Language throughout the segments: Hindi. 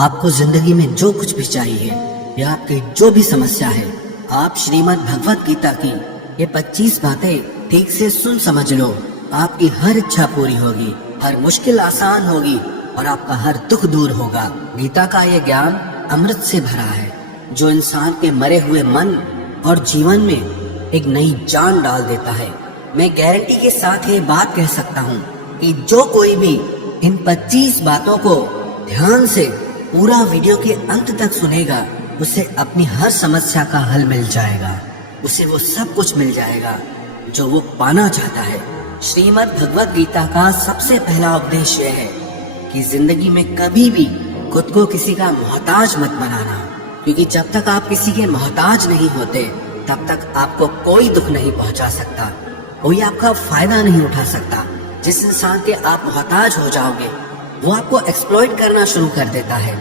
आपको जिंदगी में जो कुछ भी चाहिए या आपकी जो भी समस्या है, आप श्रीमद् भगवत गीता की ये 25 बातें ठीक से सुन समझ लो। आपकी हर इच्छा पूरी होगी, हर मुश्किल आसान होगी और आपका हर दुख दूर होगा। गीता का ये ज्ञान अमृत से भरा है, जो इंसान के मरे हुए मन और जीवन में एक नई जान डाल देता है। मैं गारंटी के साथ ये बात कह सकता हूँ कि जो कोई भी इन 25 बातों को ध्यान से पूरा वीडियो के अंत तक सुनेगा, उसे अपनी हर समस्या का हल मिल जाएगा, उसे वो सब कुछ मिल जाएगा जो वो पाना चाहता है। श्रीमद् भगवत गीता का सबसे पहला उपदेश यह है कि जिंदगी में कभी भी खुद को किसी का मोहताज मत बनाना, क्योंकि जब तक आप किसी के मोहताज नहीं होते तब तक आपको कोई दुख नहीं पहुंचा सकता, कोई आपका फायदा नहीं उठा सकता। जिस इंसान के आप मोहताज हो जाओगे वो आपको एक्सप्लॉइट करना शुरू कर देता है।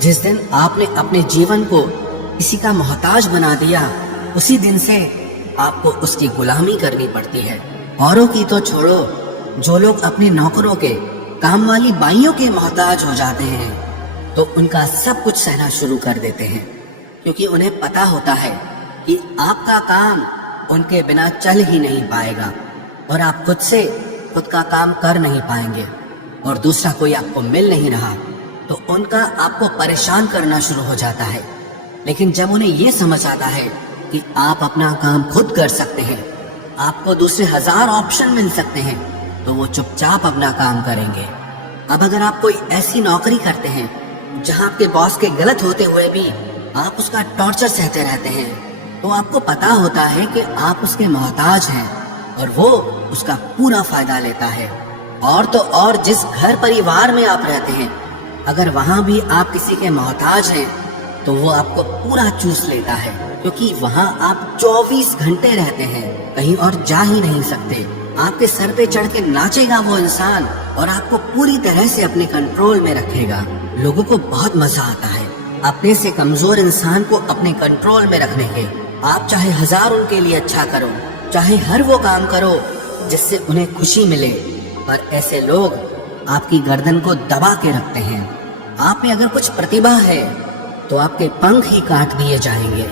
जिस दिन आपने अपने जीवन को किसी का मोहताज बना दिया, उसी दिन से आपको उसकी गुलामी करनी पड़ती है। औरों की तो छोड़ो, जो लोग अपने नौकरों के, काम वाली बाइयों के मोहताज हो जाते हैं तो उनका सब कुछ सहना शुरू कर देते हैं, क्योंकि उन्हें पता होता है कि आपका काम उनके बिना चल ही नहीं पाएगा और आप खुद से खुद का काम कर नहीं पाएंगे और दूसरा कोई आपको मिल नहीं रहा तो उनका आपको परेशान करना शुरू हो जाता है। लेकिन जब उन्हें ये समझ आता है कि आप अपना काम खुद कर सकते हैं, आपको दूसरे 1000 ऑप्शन मिल सकते हैं, तो वो चुपचाप अपना काम करेंगे। अब अगर आप कोई ऐसी नौकरी करते हैं जहां आपके बॉस के गलत होते हुए भी आप उसका टॉर्चर सहते रहते हैं, तो आपको पता होता है कि आप उसके मोहताज हैं और वो उसका पूरा फायदा लेता है। और तो और जिस घर परिवार में आप रहते हैं, अगर वहां भी आप किसी के मोहताज हैं तो वो आपको पूरा चूस लेता है, क्योंकि वहां आप 24 घंटे रहते हैं, कहीं और जा ही नहीं सकते। आपके सर पे चढ़ के नाचेगा वो इंसान और आपको पूरी तरह से अपने कंट्रोल में रखेगा। लोगों को बहुत मजा आता है अपने से कमजोर इंसान को अपने कंट्रोल में रखने के। आप चाहे 1000 उनके लिए अच्छा करो, चाहे हर वो काम करो जिससे उन्हें खुशी मिले, पर ऐसे लोग आपकी गर्दन को दबा के रखते हैं। आप में अगर कुछ प्रतिभा है तो आपके पंख ही काट दिए जाएंगे।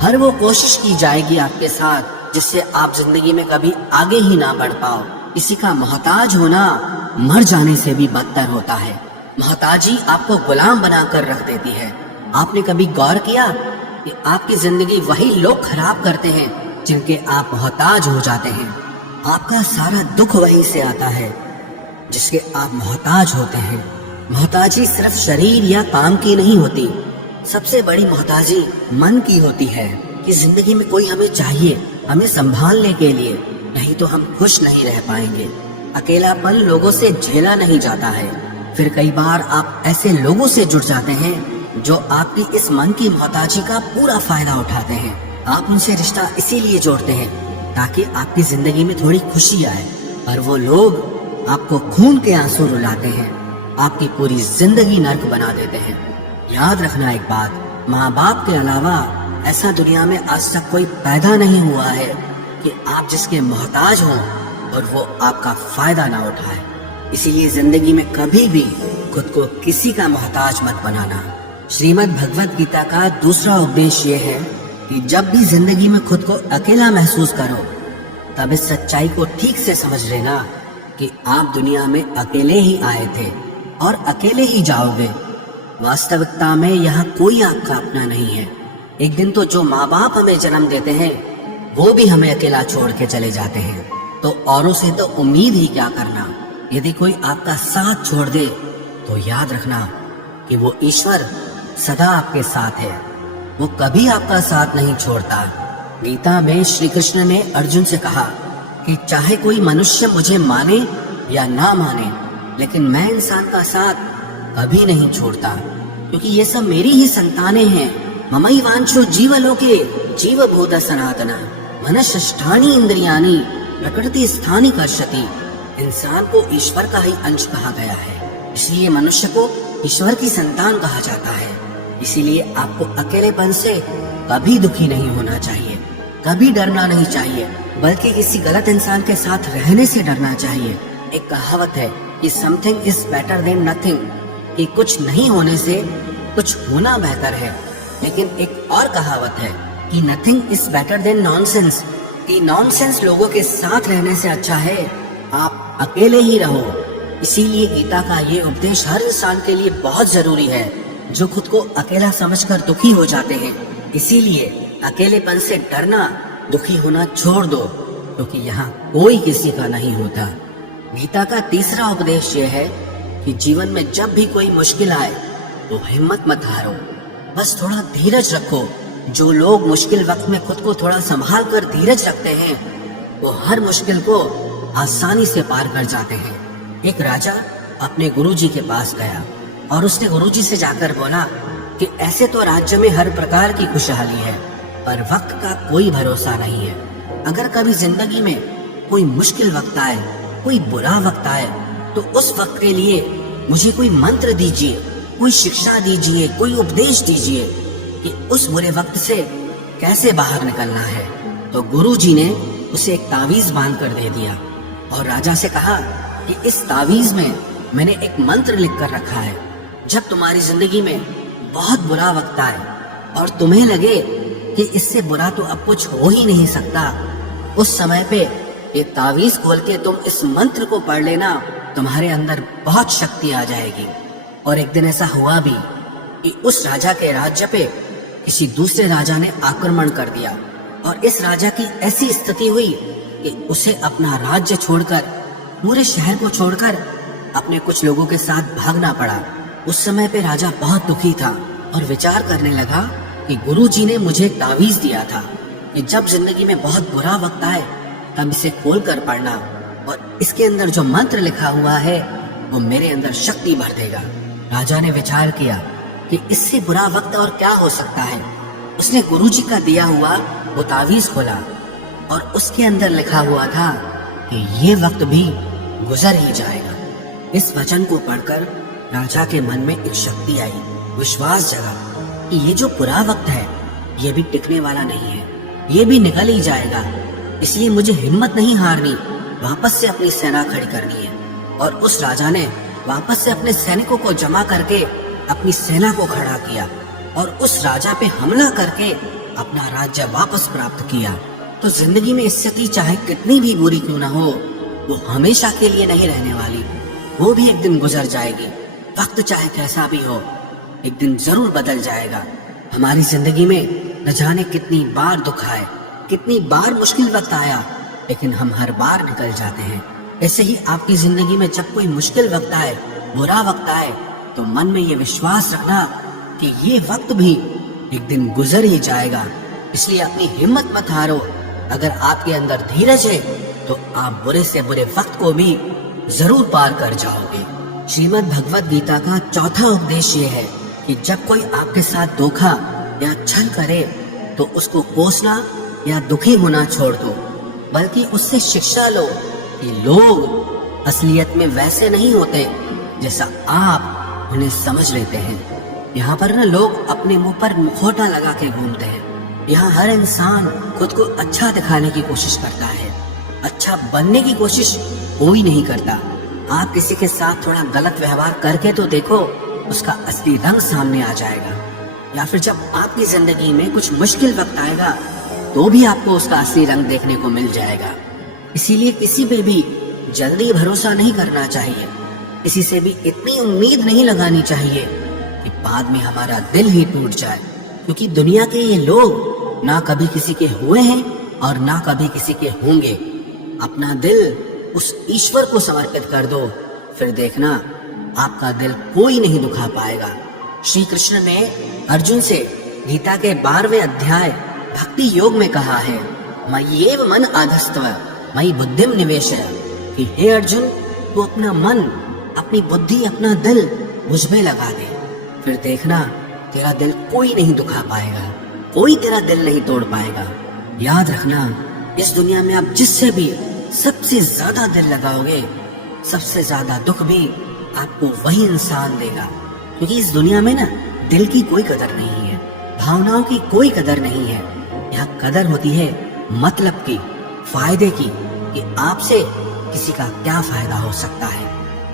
हर वो कोशिश की जाएगी आपके साथ जिससे आप जिंदगी में कभी आगे ही ना बढ़ पाओ। किसी का मोहताज होना मर जाने से भी बदतर होता है। मोहताजी आपको गुलाम बनाकर रख देती है। आपने कभी गौर किया कि आपकी जिंदगी वही लोग खराब करते हैं जिनके आप मोहताज हो जाते हैं। आपका सारा दुख वहीं से आता है जिसके आप मोहताज होते हैं। मोहताजी सिर्फ शरीर या काम की नहीं होती, सबसे बड़ी मोहताजी मन की होती है कि जिंदगी में कोई हमें चाहिए, हमें संभालने के लिए, नहीं तो हम खुश नहीं रह पाएंगे। अकेलापन लोगों से झेला नहीं जाता है। फिर कई बार आप ऐसे लोगों से जुड़ जाते हैं जो आपकी इस मन की मोहताजी का पूरा फायदा उठाते हैं। आप उनसे रिश्ता इसीलिए जोड़ते हैं ताकि आपकी जिंदगी में थोड़ी खुशी आए, पर वो लोग आपको खून के आंसू रुलाते हैं, आपकी पूरी जिंदगी नर्क बना देते हैं। याद रखना एक बात, माँ बाप के अलावा ऐसा दुनिया में आज तक कोई पैदा नहीं हुआ है कि आप जिसके मोहताज हों और वो आपका फायदा ना उठाए। इसीलिए जिंदगी में कभी भी खुद को किसी का मोहताज मत बनाना। श्रीमद् भगवत गीता का दूसरा उपदेश ये है कि जब भी जिंदगी में खुद को अकेला महसूस करो, तब इस सच्चाई को ठीक से समझ लेना कि आप दुनिया में अकेले ही आए थे और अकेले ही जाओगे। वास्तविकता में यहाँ कोई आपका अपना नहीं है। एक दिन तो जो माँ बाप हमें जन्म देते हैं वो भी हमें अकेला छोड़ के चले जाते हैं, तो औरों से तो उम्मीद ही क्या करना। यदि कोई आपका साथ छोड़ दे तो याद रखना कि वो ईश्वर सदा आपके साथ है, वो कभी आपका साथ नहीं छोड़ता। गीता में श्री कृष्ण ने अर्जुन से कहा कि चाहे कोई मनुष्य मुझे माने या ना माने, लेकिन मैं इंसान का साथ कभी नहीं छोड़ता, क्योंकि ये सब मेरी ही संतानें हैं। ममैवांशो जीवलोके जीवभूत सनातना मनश्ष्ठानि इंद्रियाणि प्रकृति स्थानि कर्षति। इंसान को ईश्वर का ही अंश कहा गया है, इसलिए मनुष्य को ईश्वर की संतान कहा जाता है। इसीलिए आपको अकेलेपन से कभी दुखी नहीं होना चाहिए, कभी डरना नहीं चाहिए, बल्कि किसी गलत इंसान के साथ रहने से डरना चाहिए। एक कहावत है कि something is better than nothing, कि कुछ नहीं होने से कुछ होना बेहतर है। लेकिन एक और कहावत है कि nothing is better than nonsense, कि नॉनसेंस लोगों के साथ रहने से अच्छा है आप अकेले ही रहो। इसीलिए गीता का ये उपदेश हर इंसान के लिए बहुत जरूरी है जो खुद को अकेला समझकर दुखी हो जाते हैं। इसीलिए अकेलेपन से डरना, दुखी होना छोड़ दो, क्योंकि यहाँ कोई किसी का नहीं होता। गीता का तीसरा उपदेश ये है कि जीवन में जब भी कोई मुश्किल आए तो हिम्मत मत हारो, बस थोड़ा धीरज रखो। जो लोग मुश्किल वक्त में खुद को थोड़ा संभाल कर धीरज रखते हैं वो हर मुश्किल को आसानी से पार कर जाते हैं। एक राजा अपने गुरुजी के पास गया और उसने गुरुजी से जाकर बोला कि ऐसे तो राज्य में हर प्रकार की खुशहाली है, पर वक्त का कोई भरोसा नहीं है। अगर कभी जिंदगी में कोई मुश्किल वक्त आए, कोई बुरा वक्त आए, तो उस वक्त के लिए मुझे कोई मंत्र दीजिए, कोई शिक्षा दीजिए, कोई उपदेश दीजिए कि उस बुरे वक्त से कैसे बाहर निकलना है। तो गुरुजी ने उसे एक तावीज बांध कर दे दिया और राजा से कहा कि इस तावीज में मैंने एक मंत्र लिख कर रखा है। जब तुम्हारी जिंदगी में बहुत बुरा वक्त आए और तुम्हें लगे कि इससे बुरा तो अब कुछ हो ही नहीं सकता, उस समय पे ये तावीज खोल के तुम इस मंत्र को पढ़ लेना, तुम्हारे अंदर बहुत शक्ति आ जाएगी। और एक दिन ऐसा हुआ भी कि उस राजा के राज्य पे किसी दूसरे राजा ने आक्रमण कर दिया और इस राजा की ऐसी स्थिति हुई कि उसे अपना राज्य छोड़कर, पूरे शहर को छोड़कर अपने कुछ लोगों के साथ भागना पड़ा। उस समय पे राजा बहुत दुखी था और विचार करने लगा कि गुरुजी ने मुझे एक तावीज दिया था कि जब जिंदगी में बहुत बुरा वक्त आए तब इसे खोल कर पढ़ना और इसके अंदर जो मंत्र लिखा हुआ है वो मेरे अंदर शक्ति भर देगा। राजा ने विचार किया कि इससे बुरा वक्त और क्या हो सकता है। उसने गुरुजी का दिया हुआ वो तावीज खोला और उसके अंदर लिखा हुआ था कि ये वक्त भी गुजर ही जाएगा। इस वचन को पढ़कर राजा के मन में एक शक्ति आई, विश्वास जगा कि ये जो बुरा वक्त है ये भी टिकने वाला नहीं है, ये भी निकल ही जाएगा। इसलिए मुझे हिम्मत नहीं हारनी, वापस से अपनी सेना खड़ी करनी है। और उस राजा ने वापस से अपने सैनिकों को जमा करके अपनी सेना को खड़ा किया और उस राजा पे हमला करके अपना राज्य वापस प्राप्त किया। तो जिंदगी में स्थिति चाहे कितनी भी बुरी क्यों ना हो, वो हमेशा के लिए नहीं रहने वाली, वो भी एक दिन गुजर जाएगी। वक्त चाहे कैसा भी हो, एक दिन जरूर बदल जाएगा। हमारी जिंदगी में न जाने कितनी बार दुख आए, कितनी बार मुश्किल वक्त आया, लेकिन हम हर बार निकल जाते हैं। ऐसे ही आपकी जिंदगी में जब कोई मुश्किल वक्त आए, बुरा वक्त आए, तो मन में ये विश्वास रखना कि ये वक्त भी एक दिन गुजर ही जाएगा। इसलिए अपनी हिम्मत मत हारो। अगर आपके अंदर धीरज है तो आप बुरे से बुरे वक्त को भी जरूर पार कर जाओगे। श्रीमद् भगवत गीता का चौथा उपदेश ये है कि जब कोई आपके साथ धोखा या छल करे तो उसको कोसना या दुखी होना छोड़ दो, बल्कि उससे शिक्षा लो कि लोग असलियत में वैसे नहीं होते जैसा आप उन्हें समझ लेते हैं। यहाँ पर ना लोग अपने मुंह पर मुखौटा लगा के घूमते हैं। यहाँ हर इंसान खुद को अच्छा दिखाने की कोशिश करता है, अच्छा बनने की कोशिश कोई नहीं करता। आप किसी के साथ थोड़ा गलत व्यवहार करके तो देखो, उसका असली रंग सामने आ जाएगा। या फिर जब आपकी जिंदगी में कुछ मुश्किल वक्त आएगा तो भी आपको उसका असली रंग देखने को मिल जाएगा। इसीलिए किसी पे भी जल्दी भरोसा नहीं करना चाहिए, किसी से भी इतनी उम्मीद नहीं लगानी चाहिए कि बाद में हमारा दिल ही टूट जाए। क्योंकि दुनिया के ये लोग ना कभी किसी के हुए हैं और ना कभी किसी के होंगे। अपना दिल उस ईश्वर को समर्पित कर दो, फिर देखना आपका दिल कोई नहीं दुखा पाएगा। श्री कृष्ण ने अर्जुन से गीता के 12वें अध्याय भक्ति योग में कहा है, मय्येव मन आधस्तव मयि बुद्धिम निवेशय, कि हे अर्जुन, तू अपना मन, अपनी बुद्धि, अपना दिल मुझ में लगा दे, फिर देखना तेरा दिल कोई नहीं दुखा पाएगा, कोई तेरा दिल नहीं तोड़ पाएगा। याद रखना, इस दुनिया में आप जिससे भी सबसे ज्यादा दिल लगाओगे, सबसे ज्यादा दुख भी आपको वही इंसान देगा। क्योंकि इस दुनिया में ना दिल की कोई कदर नहीं है, भावनाओं की कोई कदर नहीं है। यहाँ कदर होती है मतलब की, फायदे की, कि आपसे किसी का क्या फायदा हो सकता है।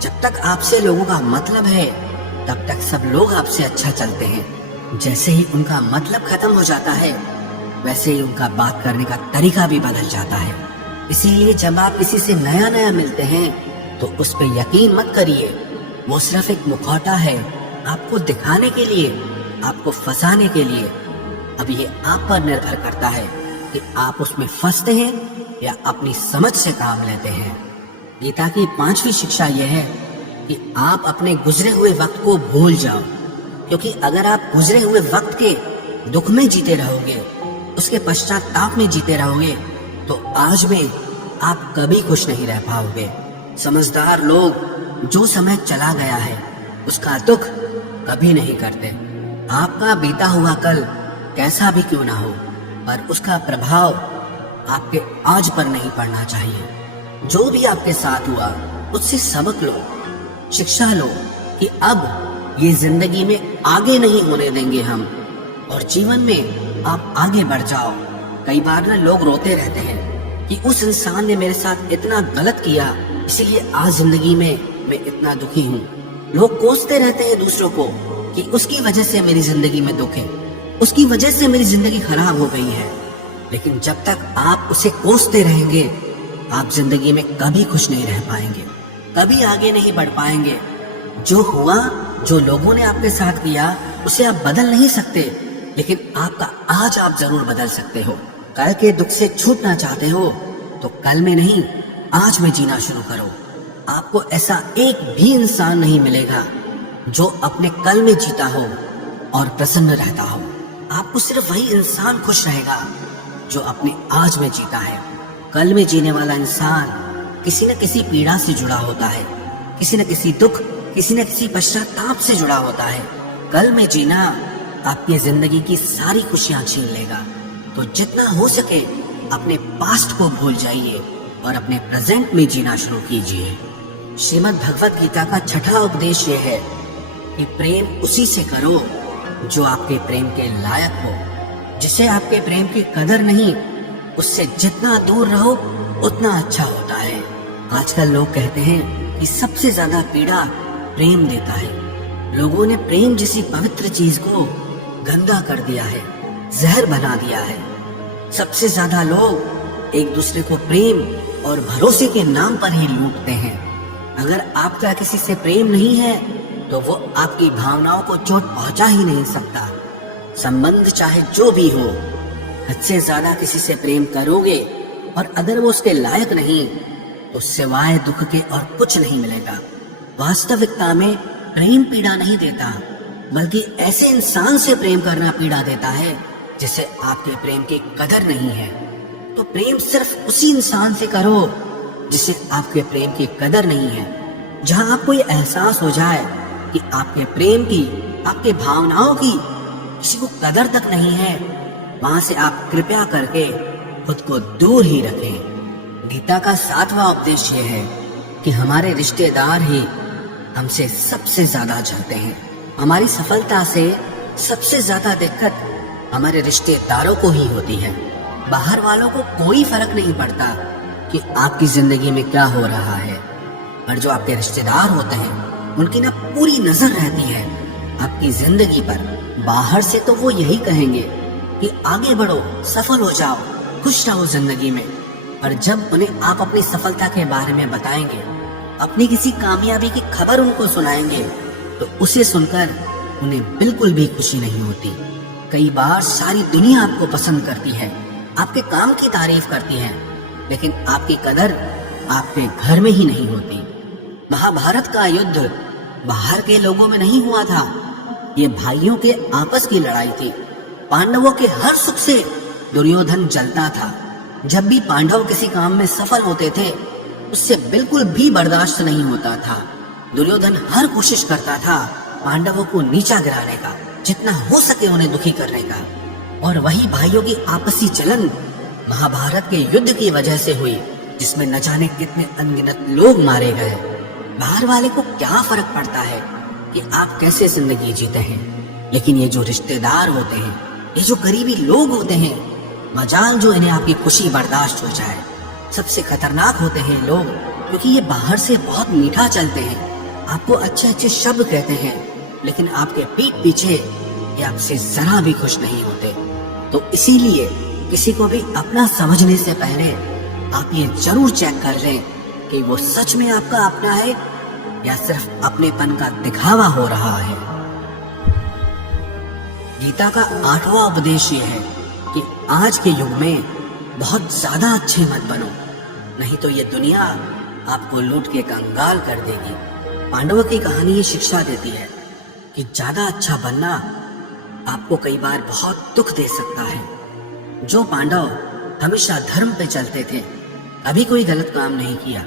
जब तक आपसे लोगों का मतलब है तब तक सब लोग आपसे अच्छा चलते हैं। जैसे ही उनका मतलब खत्म हो जाता है, वैसे ही उनका बात करने का तरीका भी बदल जाता है। इसीलिए जब आप किसी से नया नया मिलते हैं तो उस पर यकीन मत करिए। वो सिर्फ एक मुखौटा है, आपको दिखाने के लिए, आपको फंसाने के लिए। अब ये आप पर निर्भर करता है कि आप उसमें फंसते हैं या अपनी समझ से काम लेते हैं। गीता की 5वीं शिक्षा यह है कि आप अपने गुजरे हुए वक्त को भूल जाओ, क्योंकि अगर आप गुजरे हुए वक्त के दुख में जीते रहोगे, उसके पश्चाताप में जीते रहोगे, तो आज में आप कभी खुश नहीं रह पाओगे। समझदार लोग जो समय चला गया है उसका दुख कभी नहीं करते। आपका बीता हुआ कल कैसा भी क्यों ना हो, पर उसका प्रभाव आपके आज पर नहीं पड़ना चाहिए। जो भी आपके साथ हुआ उससे सबक लो, शिक्षा लो कि अब ये जिंदगी में आगे नहीं होने देंगे हम, और जीवन में आप आगे बढ़ जाओ। कई बार ना लोग रोते रहते हैं कि उस इंसान ने मेरे साथ इतना गलत किया, इसीलिए आज जिंदगी में मैं इतना दुखी हूँ। लोग कोसते रहते हैं दूसरों को कि उसकी वजह से मेरी जिंदगी में दुख है, उसकी वजह से मेरी जिंदगी खराब हो गई है। लेकिन जब तक आप उसे कोसते रहेंगे, आप जिंदगी में कभी खुश नहीं रह पाएंगे, कभी आगे नहीं बढ़ पाएंगे। जो हुआ, जो लोगों ने आपके साथ किया, उसे आप बदल नहीं सकते, लेकिन आपका आज आप जरूर बदल सकते हो। कल के दुख से छूटना चाहते हो तो कल में नहीं, आज में जीना शुरू करो। आपको ऐसा एक भी इंसान नहीं मिलेगा जो अपने कल में जीता हो और प्रसन्न रहता हो। आपको सिर्फ वही इंसान खुश रहेगा जो अपने आज में जीता है। कल में जीने वाला इंसान किसी न किसी पीड़ा से जुड़ा होता है, किसी न किसी दुख, किसी न किसी पश्चाताप से जुड़ा होता है। कल में जीना आपकी जिंदगी की सारी खुशियां छीन लेगा। तो जितना हो सके अपने पास्ट को भूल जाइए और अपने प्रेजेंट में जीना शुरू कीजिए। श्रीमद् भगवत गीता का 6वां उपदेश ये है कि प्रेम उसी से करो जो आपके प्रेम के लायक हो। जिसे आपके प्रेम की कदर नहीं, उससे जितना दूर रहो उतना अच्छा होता है। आजकल लोग कहते हैं कि सबसे ज्यादा पीड़ा प्रेम देता है। लोगों ने प्रेम जैसी पवित्र चीज को गंदा कर दिया है, जहर बना दिया है। सबसे ज्यादा लोग एक दूसरे को प्रेम और भरोसे के नाम पर ही लूटते हैं। अगर आपका किसी से प्रेम नहीं है तो वो आपकी भावनाओं को चोट पहुंचा ही नहीं सकता। संबंध चाहे जो भी हो, हद से ज्यादा किसी से प्रेम करोगे और अगर वो उसके लायक नहीं तो सिवाय दुख के और कुछ नहीं मिलेगा। वास्तविकता में प्रेम पीड़ा नहीं देता, बल्कि ऐसे इंसान से प्रेम करना पीड़ा देता है जिसे आपके प्रेम की कदर नहीं है। तो प्रेम सिर्फ उसी इंसान से करो जिसे आपके प्रेम की कदर नहीं है। जहां आपको ये एहसास हो जाए कि आपके प्रेम की, आपके भावनाओं की किसी को कदर तक नहीं है, वहां से आप कृपया करके खुद को दूर ही रखें। गीता का 7वां उपदेश ये है कि हमारे रिश्तेदार ही हमसे सबसे ज्यादा चाहते हैं। हमारी सफलता से सबसे ज्यादा दिक्कत हमारे रिश्तेदारों को ही होती है। बाहर वालों को कोई फर्क नहीं पड़ता कि आपकी जिंदगी में क्या हो रहा है, पर जो आपके रिश्तेदार होते हैं उनकी ना पूरी नजर रहती है आपकी जिंदगी पर। बाहर से तो वो यही कहेंगे कि आगे बढ़ो, सफल हो जाओ, खुश रहो जिंदगी में, पर जब उन्हें आप अपनी सफलता के बारे में बताएंगे, अपनी किसी कामयाबी की खबर उनको सुनाएंगे, तो उसे सुनकर उन्हें बिल्कुल भी खुशी नहीं होती। कई बार सारी दुनिया आपको पसंद करती है, आपके काम की तारीफ करती है, लेकिन आपकी कदर आपके घर में ही नहीं होती। महाभारत का युद्ध बाहर के लोगों में नहीं हुआ था, ये भाइयों के आपस की लड़ाई थी। पांडवों के हर सुख से दुर्योधन जलता था। जब भी पांडव किसी काम में सफल होते थे, उससे बिल्कुल भी बर्दाश्त नहीं होता था। दुर्योधन हर कोशिश करता था पांडवों को नीचा गिराने का, जितना हो सके उन्हें दुखी करने का। और वही भाइयों की आपसी जलन महाभारत के युद्ध की वजह से हुई, जिसमें न जाने कितने अनगिनत लोग मारे गए। बाहर वाले को क्या फर्क पड़ता है कि आप कैसे जिंदगी जीते हैं, लेकिन ये जो रिश्तेदार होते हैं, ये जो करीबी लोग होते हैं, मजाल जो इन्हें आपकी खुशी बर्दाश्त हो जाए। सबसे खतरनाक होते हैं लोग, क्योंकि ये बाहर से बहुत मीठा चलते हैं, आपको अच्छे अच्छे शब्द कहते हैं, लेकिन आपके पीठ पीछे ये आपसे जरा भी खुश नहीं होते। तो इसीलिए किसी को भी अपना समझने से पहले आप ये जरूर चेक कर लें कि वो सच में आपका अपना है या सिर्फ अपनेपन का दिखावा हो रहा है। गीता का 8वां उपदेश ये है कि आज के युग में बहुत ज्यादा अच्छे मत बनो, नहीं तो ये दुनिया आपको लूट के कंगाल कर देगी। पांडवों की कहानी ये शिक्षा देती है कि ज्यादा अच्छा बनना आपको कई बार बहुत दुख दे सकता है। जो पांडव हमेशा धर्म पे चलते थे, कभी कोई गलत काम नहीं किया,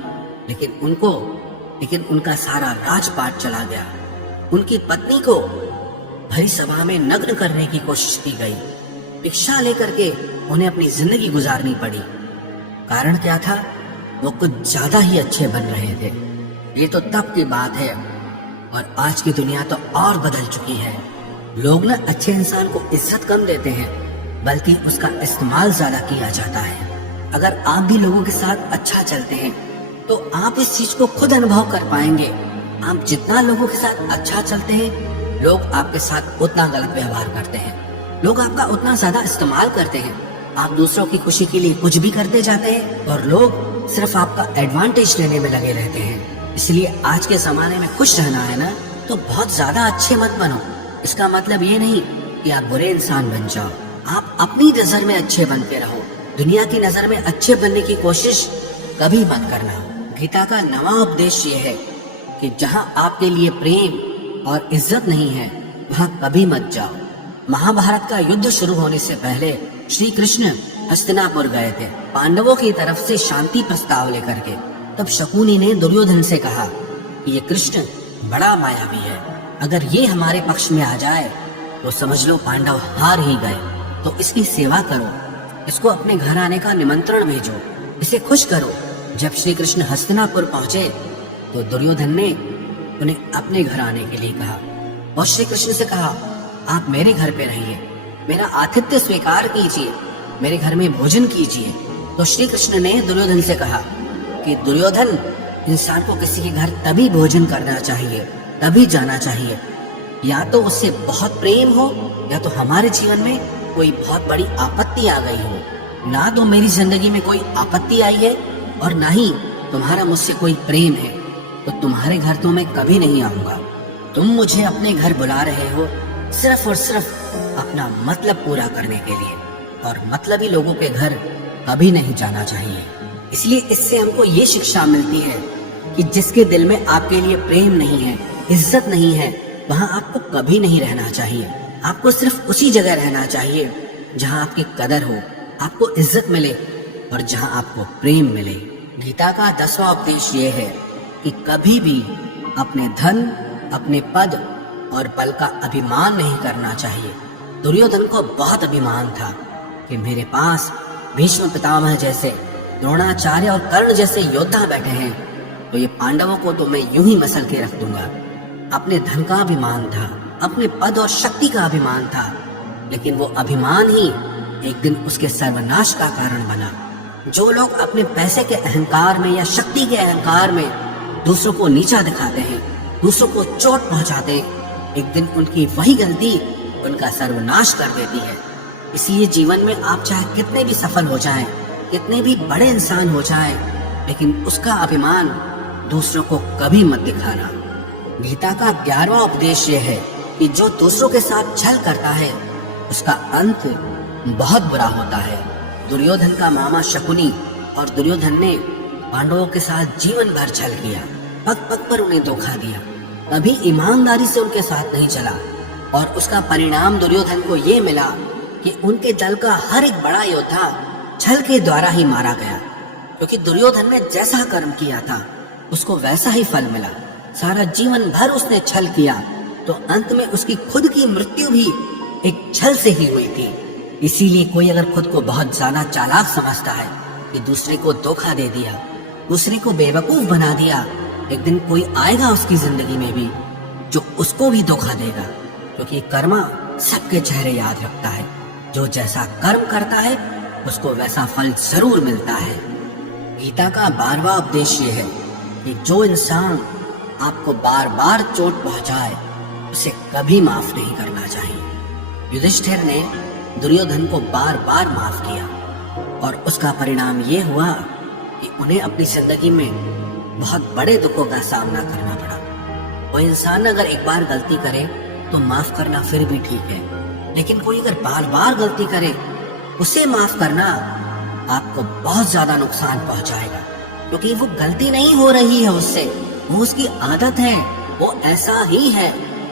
लेकिन उनका सारा राजपाट चला गया। उनकी पत्नी को भरी सभा में नग्न करने की कोशिश की गई। भिक्षा लेकर के उन्हें अपनी जिंदगी गुजारनी पड़ी। कारण क्या था? वो कुछ ज्यादा ही अच्छे बन रहे थे। ये तो तब की बात है, और आज की दुनिया तो और बदल चुकी है। लोग ना अच्छे इंसान को इज्जत कम देते हैं, बल्कि उसका इस्तेमाल ज्यादा किया जाता है। अगर आप भी लोगों के साथ अच्छा चलते हैं तो आप इस चीज को खुद अनुभव कर पाएंगे। आप जितना लोगों के साथ अच्छा चलते हैं, लोग आपके साथ उतना गलत व्यवहार करते हैं, लोग आपका उतना ज्यादा इस्तेमाल करते हैं। आप दूसरों की खुशी के लिए कुछ भी करते जाते हैं और लोग सिर्फ आपका एडवांटेज लेने में लगे रहते हैं। इसलिए आज के जमाने में खुश रहना है ना, तो बहुत ज्यादा अच्छे मत बनो। इसका मतलब ये नहीं कि आप बुरे इंसान बन जाओ। आप अपनी नजर में अच्छे बन के रहो। दुनिया की नजर में अच्छे बनने की कोशिश कभी मत करना। गीता का 9वां उपदेश ये है कि जहाँ आपके लिए प्रेम और इज्जत नहीं है, वहाँ कभी मत जाओ। महाभारत का युद्ध शुरू होने से पहले श्री कृष्ण हस्तिनापुर गए थे, पांडवों की तरफ से शांति प्रस्ताव लेकर के। तब शकुनी ने दुर्योधन से कहा कि ये कृष्ण बड़ा मायावी है, अगर ये हमारे पक्ष में आ जाए तो समझ लो पांडव हार ही गए। तो इसकी सेवा करो, इसको अपने घर आने का निमंत्रण भेजो, इसे खुश करो। जब श्री कृष्ण हस्तिनापुर पहुंचे तो दुर्योधन ने उन्हें अपने घर आने के लिए कहा और श्री कृष्ण से कहा, आप मेरे घर पे रहिए, मेरा आतिथ्य स्वीकार कीजिए, मेरे घर में भोजन कीजिए। तो श्री कृष्ण ने दुर्योधन से कहा कि दुर्योधन, इंसान को किसी के घर तभी भोजन करना चाहिए, तभी जाना चाहिए, या तो उससे बहुत प्रेम हो, या तो हमारे जीवन में कोई बहुत बड़ी आपत्ति आ गई हो। ना तो मेरी जिंदगी में कोई आपत्ति आई है और ना ही तुम्हारा मुझसे कोई प्रेम है, तो तुम्हारे घर तो मैं कभी नहीं आऊंगा। तुम मुझे अपने घर बुला रहे हो सिर्फ और सिर्फ अपना मतलब पूरा करने के लिए, और मतलबी लोगों के घर कभी नहीं जाना चाहिए। इसलिए इससे हमको ये शिक्षा मिलती है कि जिसके दिल में आपके लिए प्रेम नहीं है, इज्जत नहीं है, वहाँ आपको कभी नहीं रहना चाहिए। आपको सिर्फ उसी जगह रहना चाहिए जहाँ आपकी कदर हो, आपको इज्जत मिले और जहाँ आपको प्रेम मिले। गीता का 10वां उपदेश ये है कि कभी भी अपने धन, अपने पद और बल का अभिमान नहीं करना चाहिए। दुर्योधन को बहुत अभिमान था कि मेरे पास भीष्म पितामह जैसे, द्रोणाचार्य और कर्ण जैसे योद्धा बैठे हैं, तो ये पांडवों को तो मैं यूं ही मसल के रख दूंगा। अपने धन का अभिमान था, अपने पद और शक्ति का अभिमान था, लेकिन वो अभिमान ही एक दिन उसके सर्वनाश का कारण बना। जो लोग अपने पैसे के अहंकार में या शक्ति के अहंकार में दूसरों को नीचा दिखाते हैं, दूसरों को चोट पहुंचाते हैं, एक दिन उनकी वही गलती उनका सर्वनाश कर देती है। इसलिए जीवन में आप चाहे कितने भी सफल हो जाएं, कितने भी बड़े इंसान हो जाएं, लेकिन उसका अभिमान दूसरों को कभी मत दिखाना। गीता का 11वां उपदेश यह है कि जो दूसरों के साथ छल करता है, उसका अंत बहुत बुरा होता है। दुर्योधन का मामा शकुनी और दुर्योधन ने पांडवों के साथ जीवन भर छल किया, पग पग पर उन्हें धोखा दिया, कभी ईमानदारी से उनके साथ नहीं चला, और उसका परिणाम दुर्योधन को ये मिला कि उनके दल का हर एक बड़ा योद्धा छल के द्वारा ही मारा गया। क्योंकि दुर्योधन ने जैसा कर्म किया था उसको वैसा ही फल मिला। सारा जीवन भर उसने छल किया, तो अंत में उसकी खुद की मृत्यु भी एक छल से ही हुई थी। इसीलिए कोई अगर खुद को बहुत ज्यादा चालाक समझता है कि दूसरे को धोखा दे दिया, दूसरे को बेवकूफ बना दिया, एक दिन कोई आएगा उसकी जिंदगी में भी जो उसको भी धोखा देगा। क्योंकि कर्मा सबके चेहरे याद रखता है, जो जैसा कर्म करता है उसको वैसा फल जरूर मिलता है। गीता का 12वां उपदेश ये है कि जो इंसान आपको बार बार चोट पहुंचाए, उसे कभी माफ नहीं करना चाहिए। युधिष्ठिर ने दुर्योधन को बार बार माफ किया और उसका परिणाम ये हुआ कि उन्हें अपनी जिंदगी में बहुत बड़े दुखों का सामना करना पड़ा। वो इंसान अगर एक बार गलती करे तो माफ करना फिर भी ठीक है, लेकिन कोई अगर बार बार गलती करे उसे माफ करना आपको बहुत ज्यादा नुकसान पहुंचाएगा, क्योंकि वो गलती नहीं हो रही है उससे, वो उसकी आदत है, वो ऐसा ही है,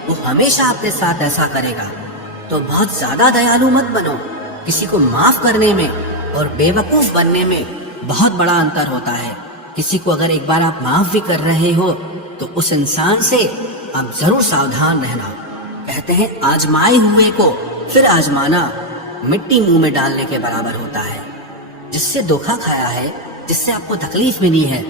वो हमेशा आपके साथ ऐसा करेगा। तो बहुत ज्यादा दयालु मत बनो। किसी को माफ करने में और बेवकूफ बनने में बहुत बड़ा अंतर होता है। किसी को अगर एक बार आप माफ भी कर रहे हो तो उस इंसान से आप जरूर सावधान रहना। कहते हैं आजमाए हुए को फिर आजमाना मिट्टी मुंह में डालने के बराबर होता है। जिससे धोखा खाया है, जिससे आपको तकलीफ मिली है,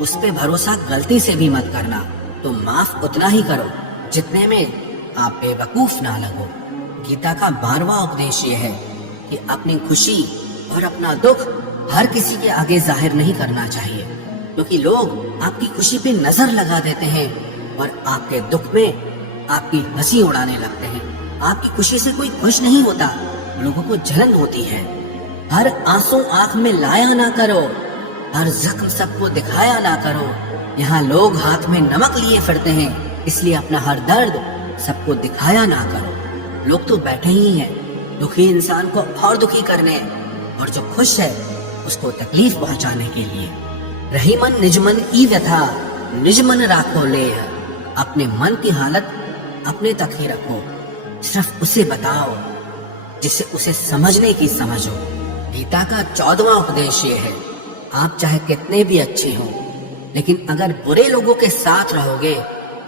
उस पे भरोसा गलती से भी मत करना। तो माफ उतना ही करो जितने में आप बेवकूफ ना लगो। गीता का 12वां उपदेश ये है कि अपनी खुशी और अपना दुख हर किसी के आगे जाहिर नहीं करना चाहिए, क्योंकि लोग आपकी खुशी पे नजर लगा देते हैं और आपके दुख में आपकी हंसी उड़ाने लगते हैं। आपकी खुशी से कोई खुश नहीं होता, लोगों को जलन होती है। हर आंसू आंख में लाया ना करो, हर जख्म सबको दिखाया ना करो। यहाँ लोग हाथ में नमक लिए फिरते हैं, इसलिए अपना हर दर्द सबको दिखाया ना करो। लोग तो बैठे ही हैं दुखी इंसान को और दुखी करने, और जो खुश है उसको तकलीफ पहुंचाने के लिए। रही मन निज मन की व्यथा, निज मन राखो ले। अपने मन की हालत अपने तक ही रखो, सिर्फ उसे बताओ जिससे उसे समझने की समझ हो। गीता का 14वां उपदेश ये है, आप चाहे कितने भी अच्छे हो, लेकिन अगर बुरे लोगों के साथ रहोगे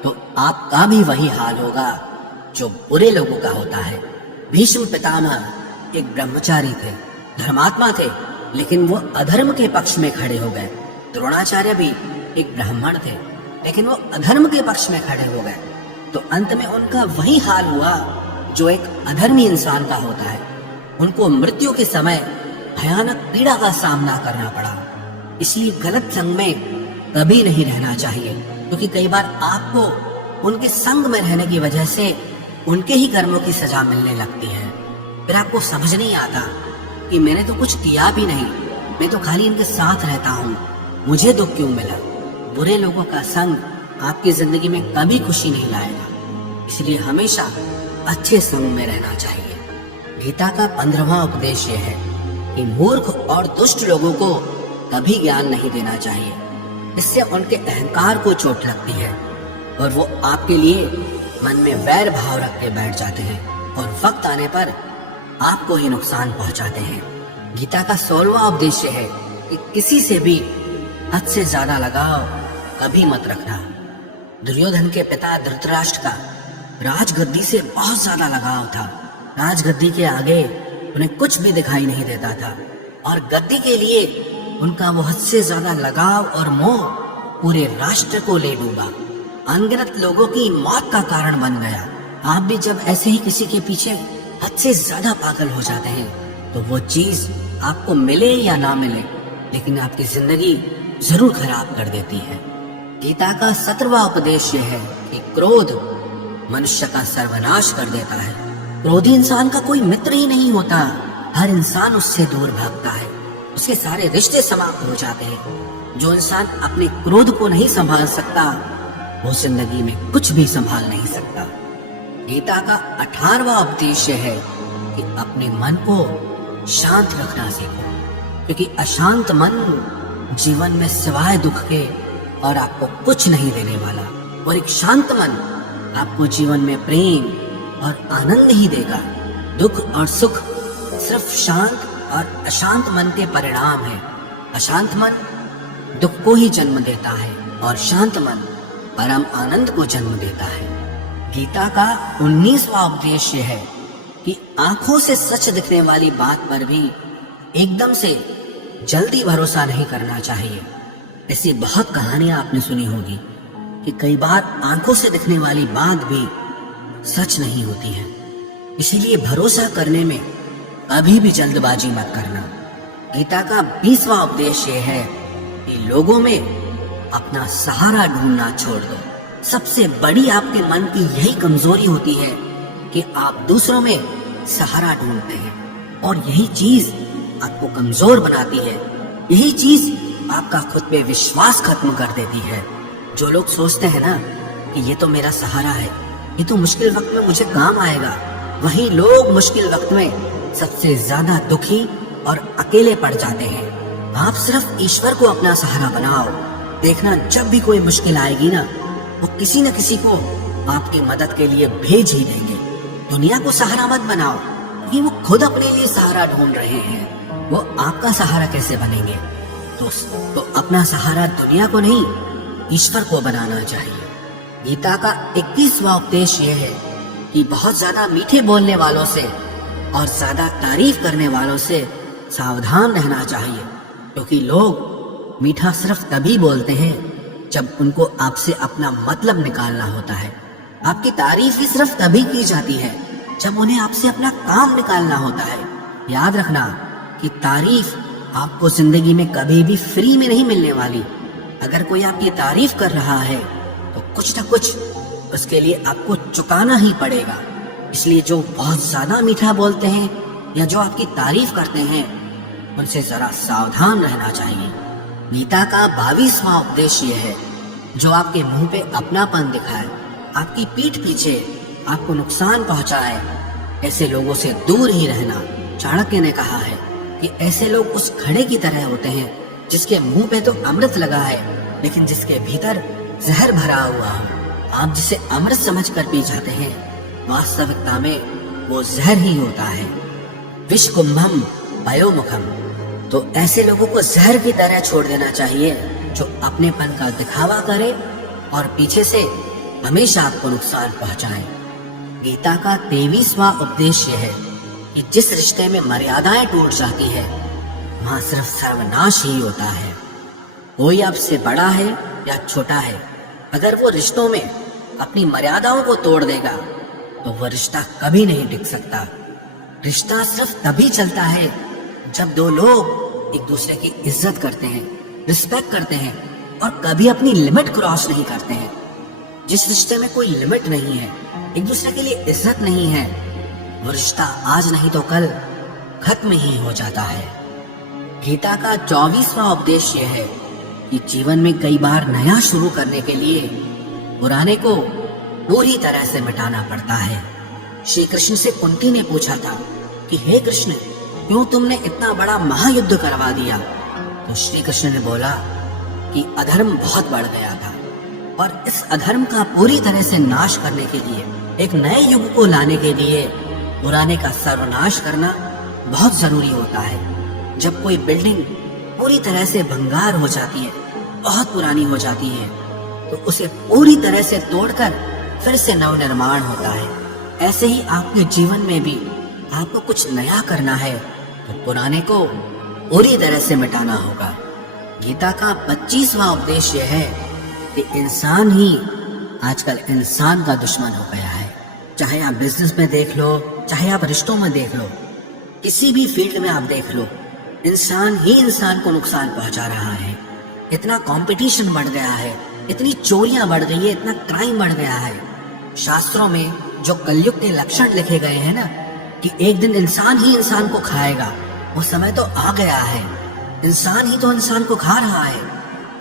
तो आपका भी वही हाल होगा जो बुरे लोगों का होता है। भीष्म पितामह एक ब्रह्मचारी थे, धर्मात्मा थे, लेकिन वो अधर्म के पक्ष में खड़े हो गए। द्रोणाचार्य भी एक ब्राह्मण थे, लेकिन वो अधर्म के पक्ष में खड़े हो गए। तो अंत में उनका वही हाल हुआ जो एक अधर्मी इंसान का होता है। उनको मृत्यु के समय भयानक पीड़ा का सामना करना पड़ा। इसलिए गलत संग में कभी नहीं रहना चाहिए, क्योंकि कई बार आपको उनके संग में रहने की वजह से उनके ही कर्मों की सजा मिलने लगती है। फिर आपको समझ नहीं आता कि मैंने तो कुछ किया भी नहीं, मैं तो खाली इनके साथ रहता हूँ, मुझे दुख क्यों मिला। बुरे लोगों का संग आपकी जिंदगी में कभी खुशी नहीं लाएगा, इसलिए हमेशा अच्छे संग में रहना चाहिए। गीता का 15वां उपदेश यह है कि मूर्ख और दुष्ट लोगों को कभी ज्ञान नहीं देना चाहिए। इससे उनके अहंकार को चोट लगती है और वो आपके लिए मन में वैर भाव रख के बैठ जाते हैं और वक्त आने पर आपको ही नुकसान पहुंचाते हैं। गीता का 16वां उपदेश है कि किसी से भी हद से ज्यादा लगाव कभी मत रखना। दुर्योधन के पिता धृतराष्ट्र का राजगद्दी से बहुत ज्यादा लगाव था। राजगद्दी के आगे उन्हें कुछ भी दिखाई नहीं देता था और गद्दी के लिए उनका वो हद से ज्यादा लगाव और मोह पूरे राष्ट्र को ले डूबा, अनगिनत लोगों की मौत का कारण बन गया। आप भी जब ऐसे ही किसी के पीछे हद से ज्यादा पागल हो जाते हैं तो वो चीज आपको मिले या ना मिले, लेकिन आपकी जिंदगी जरूर खराब कर देती है। गीता का 17वां उपदेश यह है कि क्रोध मनुष्य का सर्वनाश कर देता है। क्रोधी इंसान का कोई मित्र ही नहीं होता, हर इंसान उससे दूर भागता है, उसके सारे रिश्ते समाप्त हो जाते हैं। जो इंसान अपने क्रोध को नहीं संभाल सकता वो जिंदगी में कुछ भी संभाल नहीं सकता। गीता का 18वां उपदेश है कि अपने मन को शांत रखना सीखो, क्योंकि अशांत मन जीवन में सिवाय दुख के और आपको कुछ नहीं देने वाला, और एक शांत मन आपको जीवन में प्रेम और आनंद ही देगा। दुख और सुख सिर्फ शांत और अशांत मन के परिणाम है। अशांत मन दुख को ही जन्म देता है और शांत मन परम आनंद को जन्म देता है। गीता का 19वां उपदेश है कि आंखों से सच दिखने वाली बात पर भी एकदम से जल्दी भरोसा नहीं करना चाहिए। ऐसी बहुत कहानियां आपने सुनी होगी कि कई बार आंखों से दिखने वाली बात भी सच नहीं होती है। इसीलिए भरोसा करने में कभी भी जल्दबाजी मत करना। गीता का 20वां उपदेश ये है कि लोगों में अपना सहारा ढूंढना छोड़ दो। सबसे बड़ी आपके मन की यही कमजोरी होती है कि आप दूसरों में सहारा ढूंढते हैं और यही चीज आपको कमजोर बनाती है। यही चीज आपका खुद पे विश्वास खत्म कर देती है। जो लोग सोचते हैं ना कि ये तो मेरा सहारा है, ये तो मुश्किल वक्त में मुझे काम आएगा, वही लोग मुश्किल वक्त में सबसे ज्यादा दुखी और अकेले पड़ जाते हैं। आप सिर्फ ईश्वर को अपना सहारा बनाओ। देखना जब भी कोई मुश्किल आएगी ना, वो किसी न किसी को आपकी मदद के लिए भेज ही देंगे। दुनिया को सहारा मत बनाओ, क्योंकि वो खुद अपने लिए सहारा ढूंढ रहे हैं। वो आपका सहारा कैसे बनेंगे? तो अपना सहारा दुनिया को नहीं, ईश्वर को बनाना चाहिए। गीता का 21वां उपदेश ये है कि बहुत ज्यादा मीठे बोलने वालों से और ज्यादा तारीफ करने वालों से सावधान रहना चाहिए, क्योंकि लोग मीठा सिर्फ तभी बोलते हैं जब उनको आपसे अपना मतलब निकालना होता है। आपकी तारीफ ही सिर्फ तभी की जाती है जब उन्हें आपसे अपना काम निकालना होता है। याद रखना कि तारीफ आपको जिंदगी में कभी भी फ्री में नहीं मिलने वाली। अगर कोई आपकी तारीफ कर रहा है तो कुछ न कुछ उसके लिए आपको चुकाना ही पड़ेगा। इसलिए जो बहुत ज्यादा मीठा बोलते हैं या जो आपकी तारीफ करते हैं, उनसे जरा सावधान रहना चाहिए। गीता का 22वां उपदेश ये है, जो आपके मुंह पे अपनापन दिखाए, आपकी पीठ पीछे आपको नुकसान पहुंचाए, ऐसे लोगों से दूर ही रहना। चाणक्य ने कहा है कि ऐसे लोग उस घड़े की तरह होते हैं जिसके मुंह पे तो अमृत लगा है, लेकिन जिसके भीतर जहर भरा हुआ हो। आप जिसे अमृत समझकर पी जाते हैं, वास्तविकता में वो जहर ही होता है। विष कुंभम पयोमुखम। तो ऐसे लोगों को जहर की तरह छोड़ देना चाहिए, जो अपनेपन का दिखावा करे और पीछे से हमेशा आपको नुकसान पहुंचाए। गीता का 23वां उपदेश यह है कि जिस रिश्ते में मर्यादाएं टूट जाती है, वहां सिर्फ सर्वनाश ही होता है। कोई आपसे बड़ा है या छोटा है, अगर वो रिश्तों में अपनी मर्यादाओं को तोड़ देगा तो वह रिश्ता कभी नहीं टिक सकता। रिश्ता सिर्फ तभी चलता है जब दो लोग एक दूसरे की इज्जत करते हैं, रिस्पेक्ट करते हैं और कभी अपनी लिमिट क्रॉस नहीं करते हैं। जिस रिश्ते में कोई लिमिट नहीं है, एक दूसरे के लिए इज्जत नहीं है, वो रिश्ता आज नहीं तो कल खत्म ही हो जाता है। गीता का 24वां उपदेश यह है कि जीवन में कई बार नया शुरू करने के लिए पुराने को पूरी तरह से मिटाना पड़ता है। श्री कृष्ण से कुंती ने पूछा था कि हे कृष्ण, क्यों तुमने इतना बड़ा महायुद्ध करवा दिया? तो श्री कृष्ण ने बोला कि अधर्म बहुत बढ़ गया था और इस अधर्म का पूरी तरह से नाश करने के लिए, एक नए युग को लाने के लिए पुराने का सर्वनाश करना बहुत जरूरी होता है। जब कोई बिल्डिंग पूरी तरह से भंगार हो जाती है, बहुत पुरानी हो जाती है, तो उसे पूरी तरह से तोड़कर फिर से नवनिर्माण होता है। ऐसे ही आपके जीवन में भी आपको कुछ नया करना है तो पुराने को पूरी तरह से मिटाना होगा। गीता का 25वां उपदेश यह है कि इंसान ही आजकल इंसान का दुश्मन हो गया है। चाहे आप बिजनेस में देख लो, चाहे आप रिश्तों में देख लो, किसी भी फील्ड में आप देख लो, इंसान ही इंसान को नुकसान पहुंचा रहा है। इतना कंपटीशन बढ़ गया है, इतनी चोरियां बढ़ गई है, इतना क्राइम बढ़ गया है। शास्त्रों में जो कलयुग के लक्षण लिखे गए हैं ना, कि एक दिन इंसान ही इंसान को खाएगा, वो समय तो आ गया है। इंसान ही तो इंसान को खा रहा है,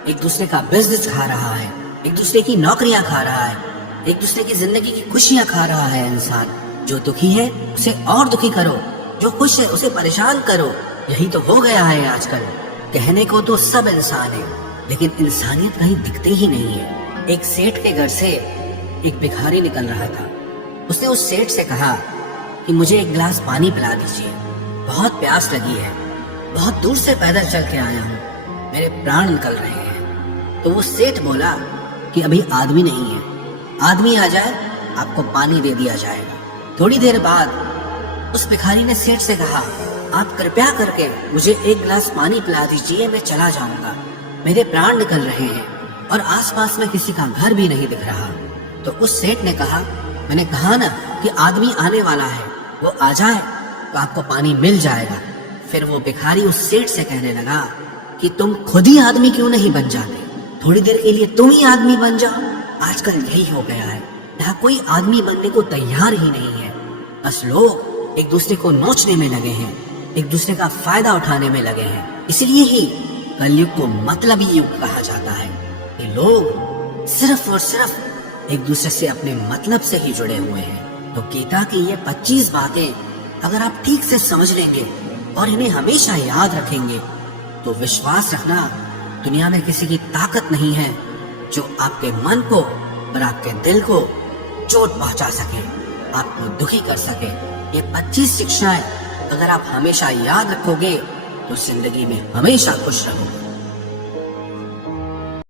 एक दूसरे का बिजनेस खा रहा है, एक दूसरे की नौकरियां खा रहा है, एक दूसरे की जिंदगी की खुशियां खा रहा है। इंसान जो दुखी है उसे और दुखी करो, जो खुश है उसे परेशान करो। यही तो हो गया है आजकल। कहने को तो सब इंसान है, लेकिन इंसानियत कहीं दिखती ही नहीं है। एक सेठ के घर से एक भिखारी निकल रहा था। उसने उस सेठ से कहा कि मुझे एक गिलास पानी पिला दीजिए, बहुत प्यास लगी है, बहुत दूर से पैदल चल के आया हूँ, मेरे प्राण निकल रहे हैं। तो वो सेठ बोला कि अभी आदमी नहीं है, आदमी आ जाए आपको पानी दे दिया जाएगा। थोड़ी देर बाद उस भिखारी ने सेठ से कहा, आप कृपया करके मुझे एक गिलास पानी पिला दीजिए, मैं चला जाऊंगा, मेरे प्राण निकल रहे हैं और आसपास में किसी का घर भी नहीं दिख रहा। तो उस सेठ ने कहा, मैंने कहा ना कि आदमी आने वाला है, वो आ जाए तो आपको पानी मिल जाएगा। फिर वो भिखारी उस सेठ से कहने लगा कि तुम खुद ही आदमी क्यों नहीं बन जाते, थोड़ी देर के लिए तुम ही आदमी बन जाओ। आजकल यही हो गया है। यहाँ कोई आदमी बनने को तैयार ही नहीं है। बस लोग एक दूसरे को नोचने में लगे हैं, एक दूसरे का फायदा उठाने में लगे हैं। इसलिए ही कलयुग को मतलबी युग कहा जाता है। ये लोग सिर्फ और सिर्फ एक दूसरे से अपने मतलब से ही जुड़े हुए हैं। तो गीता की ये 25 बातें अगर आप ठीक से समझ लेंगे और इन्हें हमेशा याद रखेंगे तो विश्वास रखना, दुनिया में किसी की ताकत नहीं है जो आपके मन को और आपके दिल को चोट पहुंचा सके, आपको दुखी कर सके। ये 25 शिक्षाएं अगर आप हमेशा याद रखोगे तो जिंदगी में हमेशा खुश रहोगे।